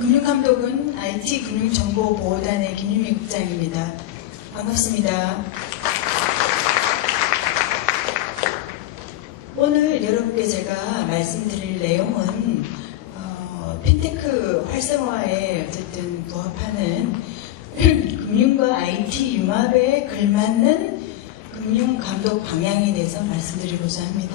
금융감독은 IT 금융정보보호단의 김유미 국장입니다. 반갑습니다. 오늘 여러분께 제가 말씀드릴 내용은 핀테크 활성화에 어쨌든 부합하는 금융과 IT 융합에 걸맞는 금융감독 방향에 대해서 말씀드리고자 합니다.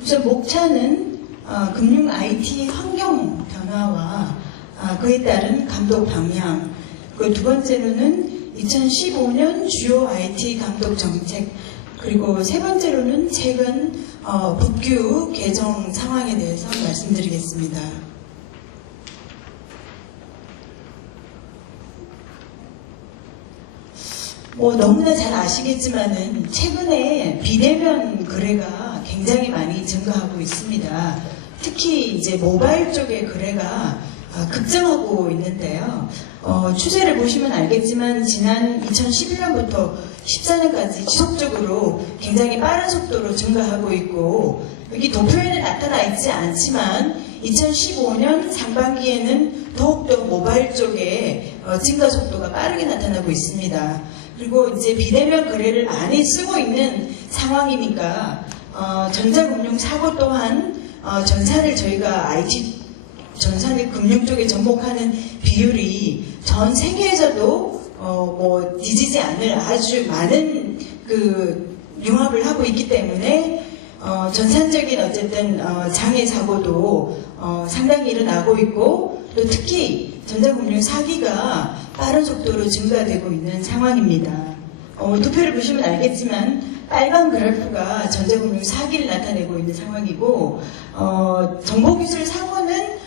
우선 목차는 금융 IT 환경 변화와 그에 따른 감독 방향, 그 두 번째로는 2015년 주요 IT 감독 정책, 그리고 세 번째로는 최근 법규 개정 상황에 대해서 말씀드리겠습니다. 너무나 잘 아시겠지만은 최근에 비대면 거래가 굉장히 많이 증가하고 있습니다. 특히 이제 모바일 쪽의 거래가 급증하고 있는데요. 추세를 보시면 알겠지만 지난 2011년부터 14년까지 지속적으로 굉장히 빠른 속도로 증가하고 있고, 여기 도표에는 나타나 있지 않지만 2015년 상반기에는 더욱더 모바일 쪽에 증가 속도가 빠르게 나타나고 있습니다. 그리고 이제 비대면 거래를 많이 쓰고 있는 상황이니까 전자금융 사고 또한 전산을 저희가 IT 전산을 금융 쪽에 접목하는 비율이 전 세계에서도 뒤지지 않을 아주 많은 융합을 하고 있기 때문에 전산적인 어쨌든 장애 사고도 상당히 일어나고 있고, 또 특히 전자금융 사기가 빠른 속도로 증가되고 있는 상황입니다. 도표를 보시면 알겠지만 빨간 그래프가 전자금융 사기를 나타내고 있는 상황이고, 정보기술 사고는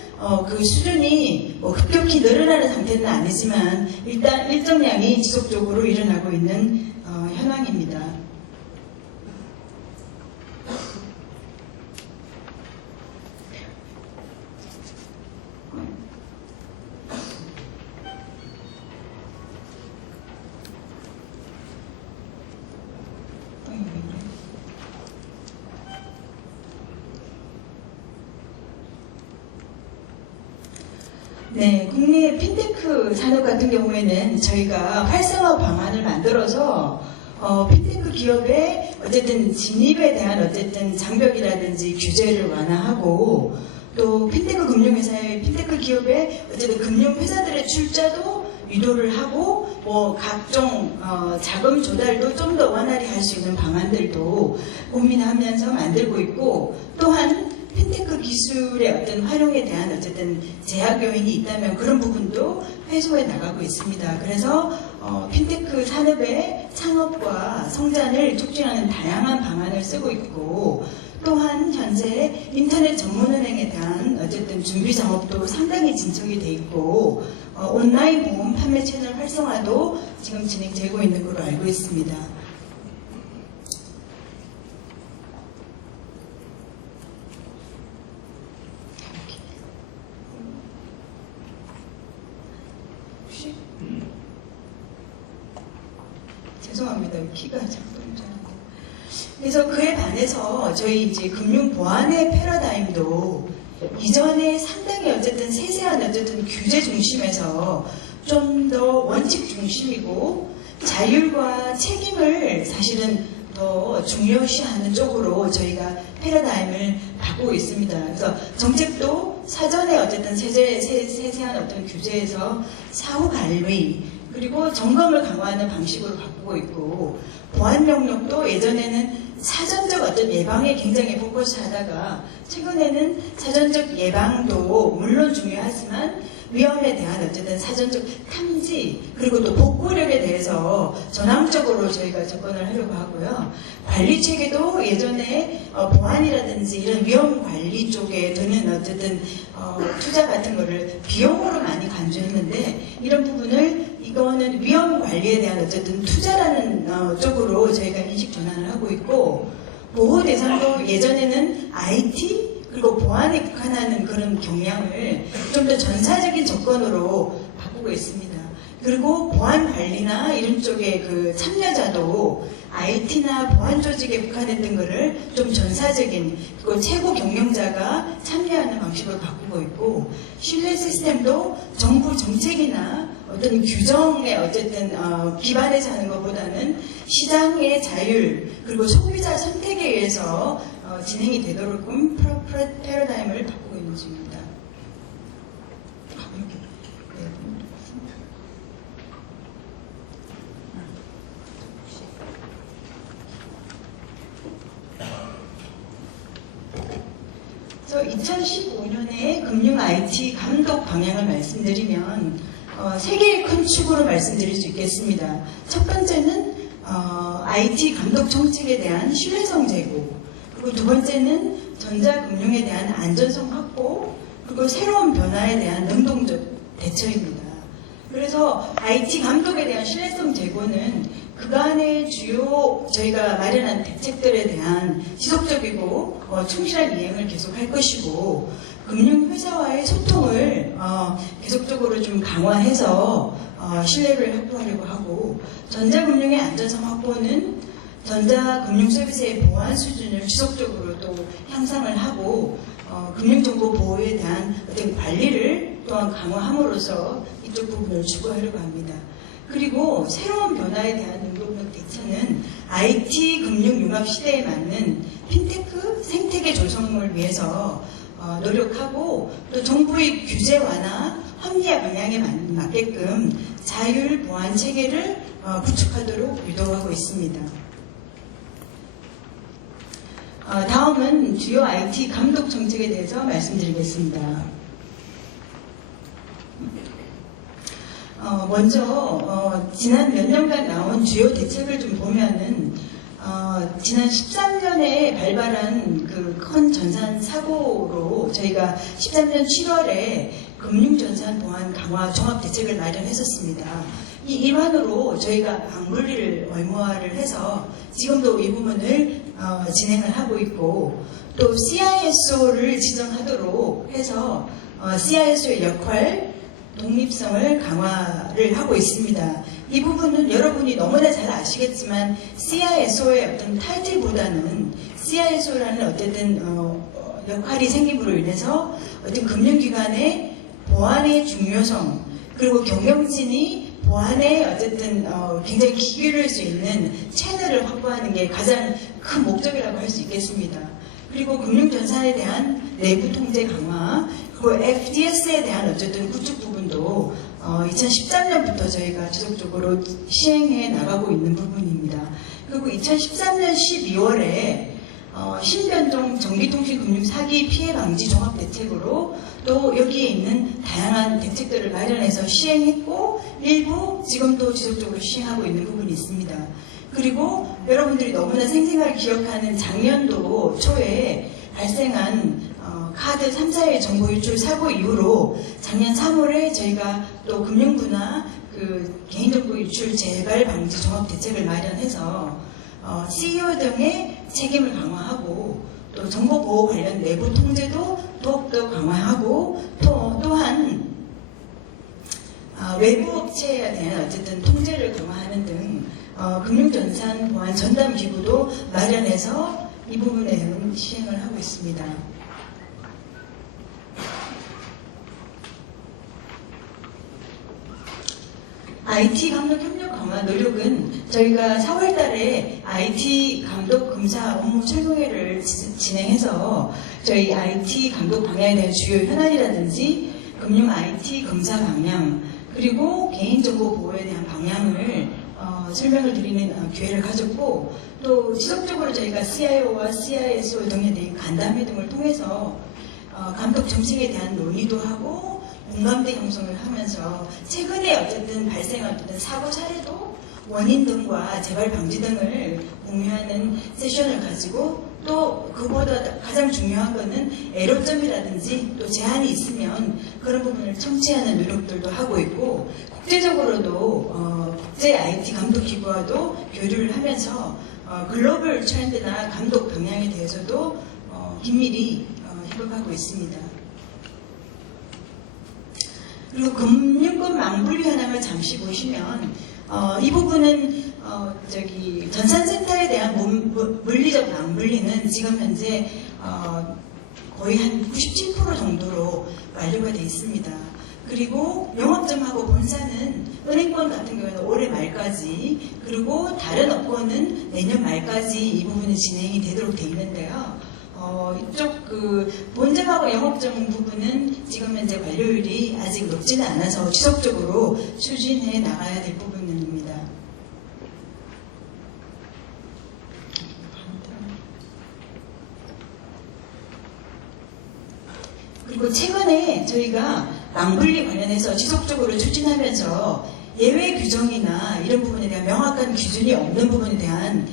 그 수준이 급격히 늘어나는 상태는 아니지만 일단 일정량이 지속적으로 일어나고 있는 현황입니다. 네, 국내 핀테크 산업 같은 경우에는 저희가 활성화 방안을 만들어서 핀테크 기업의 어쨌든 진입에 대한 어쨌든 장벽이라든지 규제를 완화하고, 또 핀테크 금융회사의 핀테크 기업의 어쨌든 금융회사들의 출자도 유도를 하고, 각종 자금 조달도 좀 더 원활히 할 수 있는 방안들도 고민하면서 만들고 있고, 또한 핀테크 기술의 어떤 활용에 대한 어쨌든 제약 요인이 있다면 그런 부분도 해소해 나가고 있습니다. 그래서 핀테크 산업의 창업과 성장을 촉진하는 다양한 방안을 쓰고 있고, 또한 현재 인터넷 전문은행에 대한 어쨌든 준비 작업도 상당히 진척이 돼 있고, 온라인 보험 판매 채널 활성화도 지금 진행되고 있는 걸로 알고 있습니다. 죄송합니다. 키가 작동이 안 돼요. 그래서 그에 반해서 저희 이제 금융 보안의 패러다임도 이전에 상당히 어쨌든 세세한 어쨌든 규제 중심에서 좀 더 원칙 중심이고 자율과 책임을 사실은 더 중요시하는 쪽으로 저희가 패러다임을 바꾸고 있습니다. 그래서 정책도 사전에 어쨌든 세세한 어떤 규제에서 사후 관리, 그리고 점검을 강화하는 방식으로 바꾸고 있고, 보안 영역도 예전에는 사전적 어떤 예방에 굉장히 포커스하다가 최근에는 사전적 예방도 물론 중요하지만 위험에 대한 어쨌든 사전적 탐지, 그리고 또 복구력에 대해서 전향적으로 저희가 접근을 하려고 하고요. 관리 체계도 예전에 보안이라든지 이런 위험 관리 쪽에 드는 어쨌든 투자 같은 거를 비용으로 많이 간주했는데, 이런 부분을 이거는 위험 관리에 대한 어쨌든 투자라는 쪽으로 저희가 인식 전환을 하고 있고, 보호 대상도 예전에는 IT 그리고 보안에 국한하는 그런 경향을 좀 더 전사적인 접근으로 바꾸고 있습니다. 그리고 보안 관리나 이런 쪽에 그 참여자도 IT나 보안 조직에 국한했던 것을 좀 전사적인 그 최고 경영자가 참여하는 방식으로 바꾸고 있고, 신뢰 시스템도 정부 정책이나 어떤 규정에 어쨌든 기반해서 하는 것보다는 시장의 자율 그리고 소비자 선택에 의해서 진행이 되도록끔 패러다임을 바꾸고 있는 중입니다. 그래서 2015년에 금융 IT 감독 방향을 말씀드리면 세 개의 큰 축으로 말씀드릴 수 있겠습니다. 첫 번째는 IT 감독 정책에 대한 신뢰성 제고, 그리고 두 번째는 전자금융에 대한 안전성 확보, 그리고 새로운 변화에 대한 능동적 대처입니다. 그래서 IT 감독에 대한 신뢰성 제고는 그간의 주요 저희가 마련한 대책들에 대한 지속적이고 충실한 이행을 계속할 것이고, 금융회사와의 소통을 계속적으로 좀 강화해서 신뢰를 확보하려고 하고, 전자금융의 안전성 확보는 전자금융 서비스의 보안 수준을 지속적으로 또 향상을 하고, 금융정보 보호에 대한 어떤 관리를 또한 강화함으로써 이쪽 부분을 추구하려고 합니다. 그리고 새로운 변화에 대한 능동적 대처는 IT 금융 융합 시대에 맞는 핀테크 생태계 조성을 위해서 노력하고, 또 정부의 규제 완화, 합리화 방향에 맞게끔 자율 보안 체계를 구축하도록 유도하고 있습니다. 다음은 주요 IT 감독 정책에 대해서 말씀드리겠습니다. 먼저 지난 몇 년간 나온 주요 대책을 좀 보면은 지난 13년에 발발한 그 큰 전산 사고로 저희가 13년 7월에 금융전산 보안 강화 종합대책을 마련했었습니다. 이 일환으로 저희가 방분리를 의무화를 해서 지금도 이 부분을 진행을 하고 있고, 또 CISO를 지정하도록 해서 CISO의 역할, 독립성을 강화를 하고 있습니다. 이 부분은 여러분이 너무나 잘 아시겠지만 CISO의 어떤 타이틀보다는 CISO라는 어쨌든 역할이 생김으로 인해서 어떤 금융기관의 보안의 중요성, 그리고 경영진이 보안에 어쨌든 굉장히 기울일 수 있는 채널을 확보하는 게 가장 큰 목적이라고 할 수 있겠습니다. 그리고 금융전산에 대한 내부 통제 강화, 그리고 FDS에 대한 어쨌든 구축 부분도 2013년부터 저희가 지속적으로 시행해 나가고 있는 부분입니다. 그리고 2013년 12월에 신변종 전기통신금융 사기 피해 방지 종합대책으로 또 여기에 있는 다양한 대책들을 마련해서 시행했고, 일부 지금도 지속적으로 시행하고 있는 부분이 있습니다. 그리고 여러분들이 너무나 생생하게 기억하는 작년도 초에 발생한 카드 3사의 정보 유출 사고 이후로 작년 3월에 저희가 또 금융부나 그 개인정보 유출 재발 방지 종합 대책을 마련해서 CEO 등의 책임을 강화하고, 또 정보보호 관련 내부 통제도 더욱더 강화하고, 또한 외부 업체에 대한 어쨌든 통제를 강화하는 등 금융전산 보안 전담 기구도 마련해서 이 부분에 대한 시행을 하고 있습니다. IT 감독 협력 강화 노력은 저희가 4월 달에 IT 감독 검사 업무 철공회를 진행해서 저희 IT 감독 방향에 대한 주요 현안이라든지 금융 IT 검사 방향, 그리고 개인정보 보호에 대한 방향을 설명을 드리는 기회를 가졌고, 또 지속적으로 저희가 CIO와 CISO 등에 대한 간담회 등을 통해서 감독 정책에 대한 논의도 하고 공감대 형성을 하면서 최근에 어쨌든 발생한 어떤 사고 사례도 원인 등과 재발 방지 등을 공유하는 세션을 가지고, 또 그보다 가장 중요한 거는 애로점이라든지 또 제한이 있으면 그런 부분을 청취하는 노력들도 하고 있고, 국제적으로도 국제 IT 감독 기구와도 교류를 하면서 글로벌 트렌드나 감독 방향에 대해서도 긴밀히 협업하고 있습니다. 그리고 금융권 망분류 현황을 잠시 보시면 이 부분은 전산센터에 대한 물리적 망분리는 지금 현재 거의 한 97% 정도로 완료가 되어 있습니다. 그리고 영업점하고 본사는 은행권 같은 경우에는 올해 말까지, 그리고 다른 업권은 내년 말까지 이 부분이 진행이 되도록 되어 있는데요. 이쪽 본점하고 영업점 부분은 지금 현재 완료율이 아직 높지는 않아서 지속적으로 추진해 나가야 될 부분입니다. 그리고 최근에 저희가 망분리 관련해서 지속적으로 추진하면서 예외 규정이나 이런 부분에 대한 명확한 기준이 없는 부분에 대한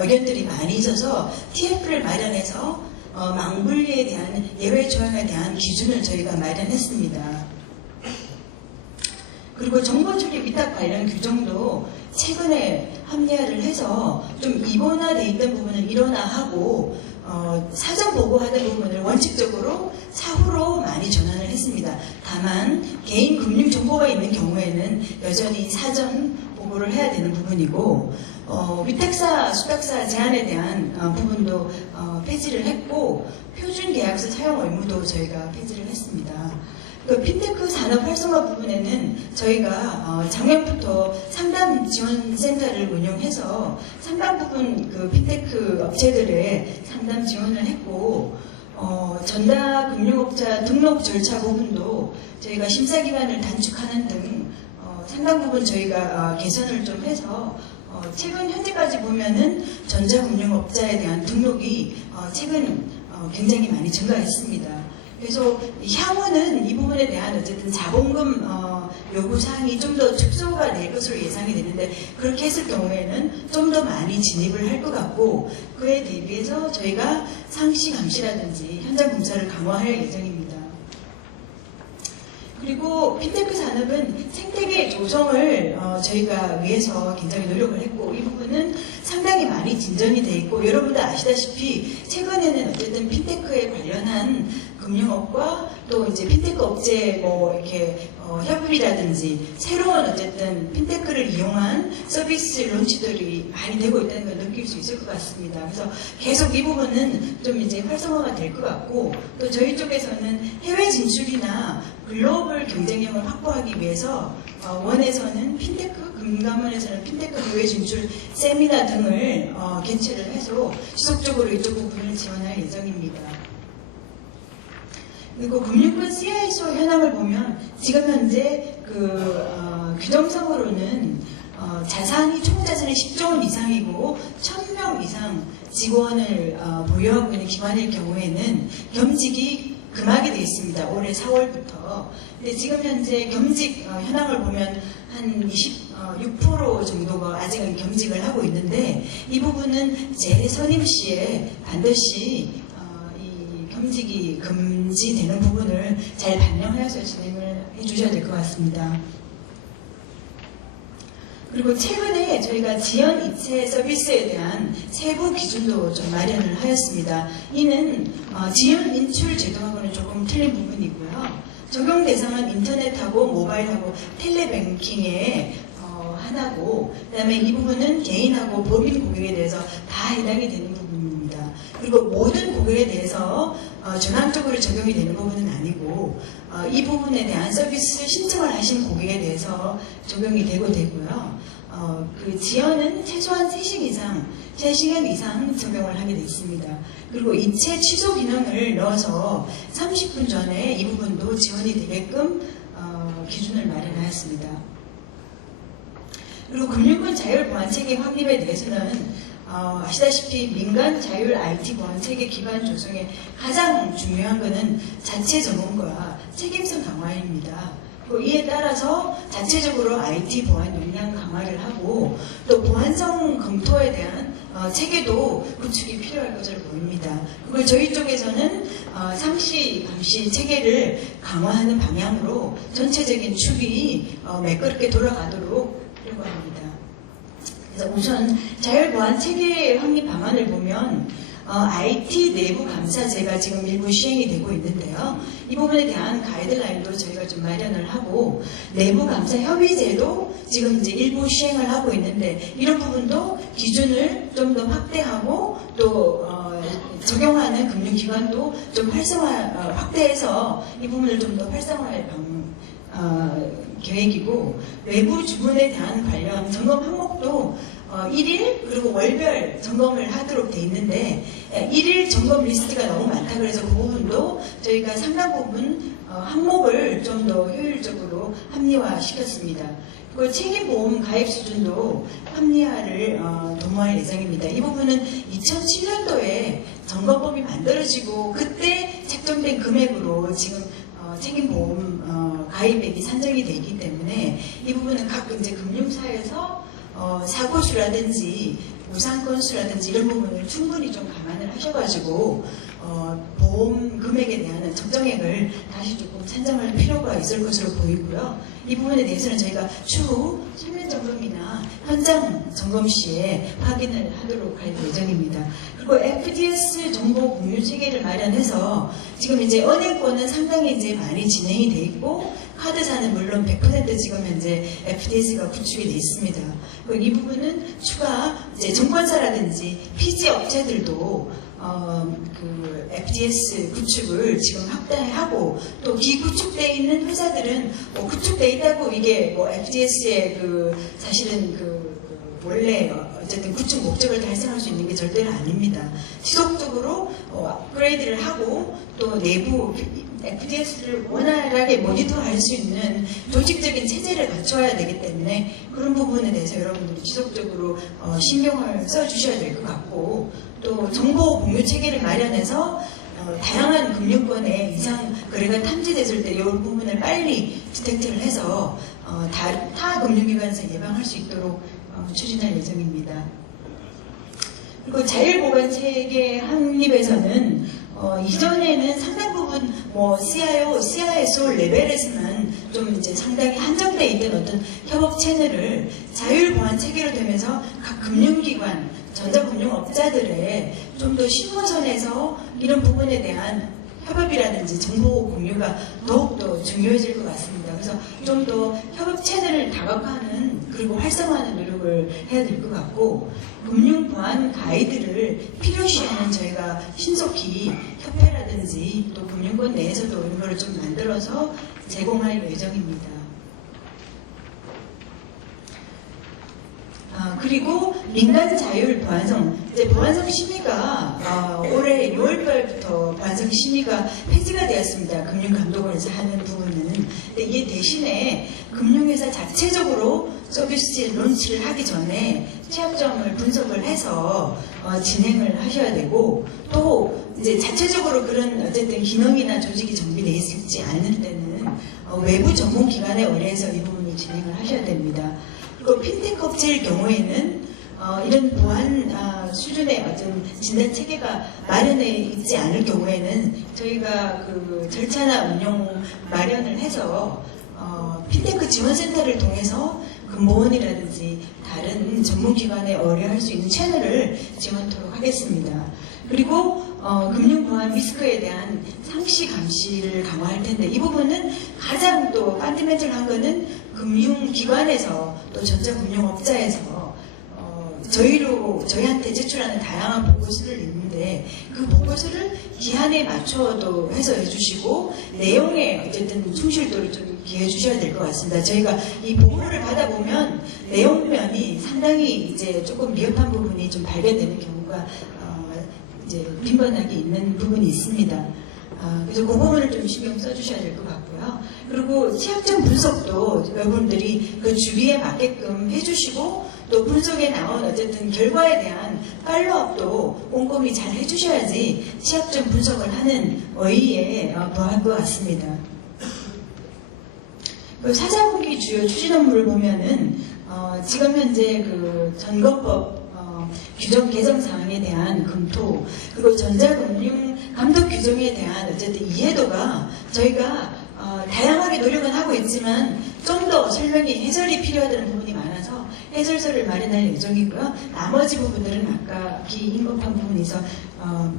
의견들이 많이 있어서 TF를 마련해서 망분리에 대한 예외 조항에 대한 기준을 저희가 마련했습니다. 그리고 정보 출입 위탁 관련 규정도 최근에 합리화를 해서 좀 이번화되어 있던 부분을 일원화하고 사전 보고하는 부분을 원칙적으로 사후로 많이 전환을 했습니다. 다만 개인 금융 정보가 있는 경우에는 여전히 사전 보고를 해야 되는 부분이고 위탁사, 수탁사 제한에 대한 부분도 폐지를 했고 표준 계약서 사용 의무도 저희가 폐지를 했습니다. 그 핀테크 산업 활성화 부분에는 저희가 작년부터 상담 지원 센터를 운영해서 상당 부분 그 핀테크 업체들의 상담 지원을 했고 전담 금융업자 등록 절차 부분도 저희가 심사 기간을 단축하는 등 상당 부분 저희가 개선을 좀 해서 최근 현재까지 보면은 전자금융업자에 대한 등록이 최근 굉장히 많이 증가했습니다. 그래서 향후는 이 부분에 대한 어쨌든 자본금 요구사항이 좀 더 축소가 될 것으로 예상이 되는데 그렇게 했을 경우에는 좀 더 많이 진입을 할 것 같고 그에 대비해서 저희가 상시 감시라든지 현장 검사를 강화할 예정입니다. 그리고 핀테크 산업은 생태계 조성을 저희가 위해서 굉장히 노력을 했고 이 부분은 상당히 많이 진전이 돼 있고 여러분도 아시다시피 최근에는 어쨌든 핀테크에 관련한 금융업과 또 이제 핀테크 업체 이렇게 협의라든지 새로운 어쨌든 핀테크를 이용한 서비스 론치들이 많이 되고 있다는 걸 느낄 수 있을 것 같습니다. 그래서 계속 이 부분은 좀 이제 활성화가 될 것 같고 또 저희 쪽에서는 해외 진출이나 글로벌 경쟁력을 확보하기 위해서 원에서는 핀테크, 금감원에서는 핀테크 해외 진출 세미나 등을 개최를 해서 지속적으로 이쪽 부분을 지원할 예정입니다. 그리고 금융권 CISO 현황을 보면 지금 현재 규정상으로는 자산이 총 자산이 10조 원 이상이고 1000명 이상 직원을 보유하고 있는 기관일 경우에는 겸직이 금하게 되어 있습니다. 올해 4월부터. 근데 지금 현재 겸직 현황을 보면 한 26% 정도가 아직은 겸직을 하고 있는데 이 부분은 재선임 시에 반드시 이 겸직이 금지되는 부분을 잘 반영하여서 진행을 해주셔야 될 것 같습니다. 그리고 최근에 저희가 지연 이체 서비스에 대한 세부 기준도 좀 마련을 하였습니다. 이는 지연 인출 제도하고는 조금 틀린 부분이고요. 적용 대상은 인터넷하고 모바일하고 텔레뱅킹에 하나고 그다음에 이 부분은 개인하고 법인 고객에 대해서 다 해당이 되는 부분입니다. 그리고 모든 고객에 대해서 전환적으로 적용이 되는 부분은 아니고 이 부분에 대한 서비스 신청을 하신 고객에 대해서 적용이 되고요. 그 지연은 최소한 3시간 이상 적용을 하게 되어 있습니다. 그리고 이체 취소 기능을 넣어서 30분 전에 이 부분도 지원이 되게끔 기준을 마련하였습니다. 그리고 금융권 자율 보안 체계 확립에 대해서는 아시다시피 민간 자율 IT 보안 체계 기반 조성에 가장 중요한 것은 자체 전문가 책임성 강화입니다. 그리고 이에 따라서 자체적으로 IT 보안 역량 강화를 하고 또 보안성 검토에 대한 체계도 구축이 필요할 것으로 보입니다. 그리고 저희 쪽에서는 상시 감시 체계를 강화하는 방향으로 전체적인 축이 매끄럽게 돌아가도록 하려고 합니다. 그래서 우선 자율보안 체계 확립 방안을 보면 IT 내부 감사제가 지금 일부 시행이 되고 있는데요. 이 부분에 대한 가이드라인도 저희가 좀 마련을 하고 내부 감사 협의제도 지금 이제 일부 시행을 하고 있는데 이런 부분도 기준을 좀 더 확대하고 또 적용하는 금융기관도 좀 확대해서 이 부분을 좀 더 활성화할 계획이고 외부 주문에 대한 관련 점검 항목도 1일 그리고 월별 점검을 하도록 돼 있는데 1일 점검 리스트가 너무 많다 그래서 그 부분도 저희가 상당 부분 항목을 좀 더 효율적으로 합리화시켰습니다. 그리고 책임보험 가입 수준도 합리화를 도모할 예정입니다. 이 부분은 2007년도에 점검법이 만들어지고 그때 책정된 금액으로 지금 책임보험 가입액이 산정이 되기 때문에 이 부분은 각 이제 금융사에서 사고수라든지 무상건수라든지 이런 부분을 충분히 좀 감안을 하셔가지고 보험 금액에 대한 적정액을 다시 조금 산정할 필요가 있을 것으로 보이고요. 이 부분에 대해서는 저희가 추후 서면 점검이나 현장 점검 시에 확인을 하도록 할 예정입니다. 그리고 FDS 정보 공유 체계를 마련해서 지금 이제 은행권은 상당히 이제 많이 진행이 돼 있고 카드사는 물론 100% 지금 현재 FDS가 구축이 돼 있습니다. 그리고 이 부분은 추가 이제 증권사라든지 피지 업체들도 그 FDS 구축을 지금 확대하고 또 기구축돼 있는 회사들은 구축돼 있다고 이게 FDS의 사실은 원래 어쨌든 구축 목적을 달성할 수 있는 게 절대로 아닙니다. 지속적으로 업그레이드를 하고 또 내부 FDS를 원활하게 모니터할 수 있는 조직적인 체제를 갖춰야 되기 때문에 그런 부분에 대해서 여러분들이 지속적으로 신경을 써주셔야 될 것 같고 또 정보 공유 체계를 마련해서 다양한 금융권에 이상 거래가 탐지됐을 때 이 부분을 빨리 디텍트를 해서 타 금융기관에서 예방할 수 있도록 추진할 예정입니다. 그리고 자율보관 체계 확립에서는 이전에는 상당 부분 CIO, CISO 레벨에서는 좀 이제 상당히 한정되어 있던 어떤 협업 채널을 자율보안 체계로 되면서 각 금융기관, 전자금융업자들의 좀 더 실무선에서 이런 부분에 대한 협업이라든지 정보 공유가 더욱더 중요해질 것 같습니다. 그래서 좀 더 협업 채널을 다각화하는 그리고 활성화하는 노력을 해야 될 것 같고 금융보안 가이드를 필요시에는 저희가 신속히 협회라든지 또 금융권 내에서도 이런 거를 좀 만들어서 제공할 예정입니다. 그리고 민간 자율 보안성, 이제 보안성 심의가 올해 6월달부터 보안성 심의가 폐지가 되었습니다. 금융감독원에서 하는 부분은. 근데 이게 대신에 금융회사 자체적으로 서비스 론치를 하기 전에 취약점을 분석을 해서 진행을 하셔야 되고 또 이제 자체적으로 그런 어쨌든 기능이나 조직이 정비되어 있지 않을 때는 외부 전문기관에 의뢰해서 이 부분을 진행을 하셔야 됩니다. 그리고 핀테크 업체일 경우에는 이런 보안 수준의 어떤 진단 체계가 마련해 있지 않을 경우에는 저희가 그 절차나 운영 마련을 해서 핀테크 지원센터를 통해서 금보원이라든지 다른 전문기관에 의뢰할 수 있는 채널을 지원토록 하겠습니다. 그리고 금융보안 리스크에 대한 상시 감시를 강화할 텐데 이 부분은 가장 또 펀더멘털한 거는 금융기관에서 또 전자금융업자에서 저희한테 제출하는 다양한 보고서를 있는데 그 보고서를 기한에 맞춰도 해서 해주시고 내용에 어쨌든 충실도를 좀 기해 주셔야 될 것 같습니다. 저희가 이 보고를 받아보면 내용면이 상당히 이제 조금 미흡한 부분이 좀 발견되는 경우가 이제 빈번하게 있는 부분이 있습니다. 그래서 그 부분을 좀 신경 써주셔야 될 것 같고요. 그리고 취약점 분석도 여러분들이 그 주비에 맞게끔 해주시고 또 분석에 나온 어쨌든 결과에 대한 팔로업도 꼼꼼히 잘 해주셔야지 취약점 분석을 하는 의의에 더할 것 같습니다. 그 사자분기 주요 추진 업무를 보면은 지금 현재 그 전거법 규정 개정 사항에 대한 검토 그리고 전자금융 감독 규정에 대한 어쨌든 이해도가 저희가 다양하게 노력은 하고 있지만 좀 더 설명이 해설이 필요하다는 부분이 많아서 해설서를 마련할 예정이고요. 나머지 부분들은 아까 비인급한 부분에서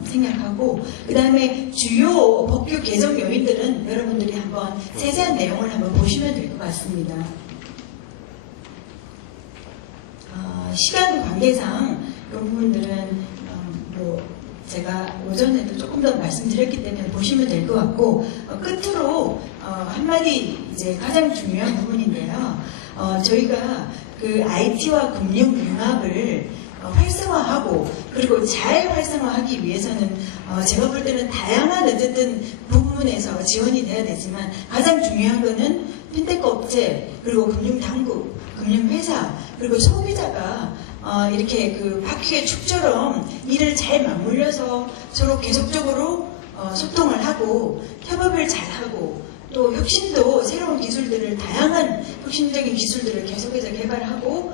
생략하고, 그 다음에 주요 법규 개정 요인들은 여러분들이 한번 세세한 내용을 한번 보시면 될 것 같습니다. 시간 관계상 이 부분들은 제가 오전에도 조금 더 말씀드렸기 때문에 보시면 될 것 같고, 끝으로 한마디 이제 가장 중요한 부분인데요. 저희가 그 IT와 금융 융합을 활성화하고, 그리고 잘 활성화하기 위해서는 제가 볼 때는 다양한 어쨌든 부분에서 지원이 돼야 되지만, 가장 중요한 거는 핀테크 업체, 그리고 금융 당국, 금융 회사, 그리고 소비자가 이렇게 그 바퀴의 축처럼 일을 잘 맞물려서 서로 계속적으로 소통을 하고 협업을 잘하고, 또 혁신도 새로운 기술들을, 다양한 혁신적인 기술들을 계속해서 개발하고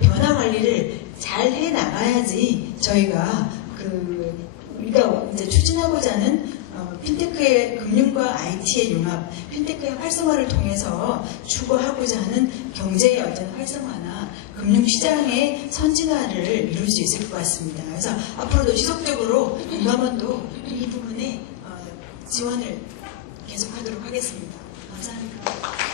변화 관리를 잘 해 나가야지 저희가 우리가 이제 추진하고자 하는 핀테크의 금융과 IT의 융합, 핀테크의 활성화를 통해서 추구하고자 하는 경제의 어떤 활성화나 금융시장의 선진화를 이룰 수 있을 것 같습니다. 그래서 앞으로도 지속적으로 금감원도 이 부분에 지원을 계속하도록 하겠습니다. 감사합니다.